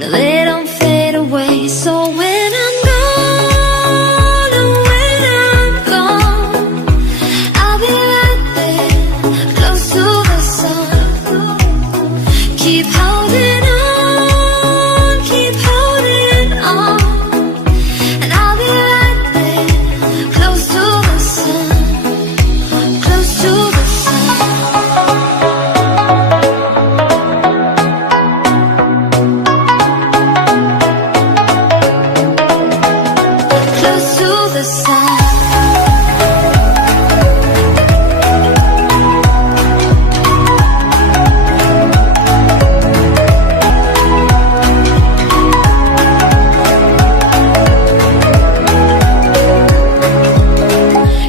No, they don't fade away. So when I'm gone, and when I'm gone, I'll be right there, close to the sun. Keep holding on, keep holding on, and I'll be right there, close to the sun, close to the sun. Close to the sun.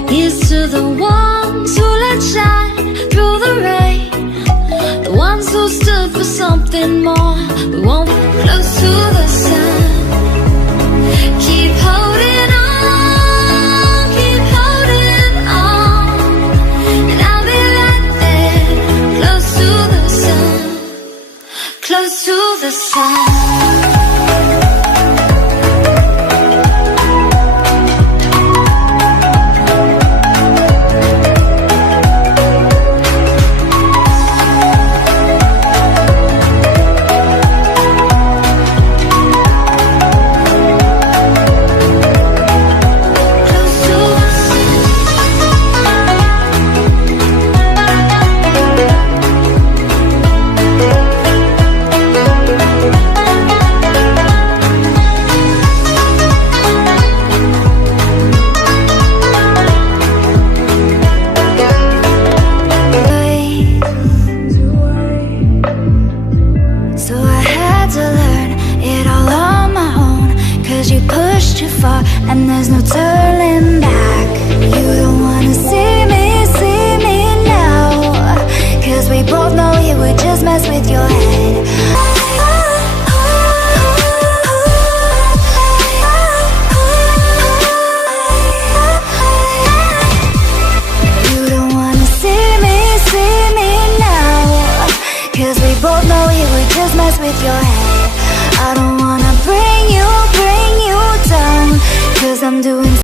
Here's to the ones who let shine through the rain, the ones who stood for something more. We won't be close to the sun. Keep holding on, keep holding on, and I'll be right there, close to the sun, close to the sun. So I had to learn it all on my own, 'cause you pushed too far and there's no turning back. You don't wanna see me now, 'cause we both know it would just mess with your head. You don't wanna see me now, 'cause we both know it would just mess with your head. I don't wanna bring you down, 'cause I'm doing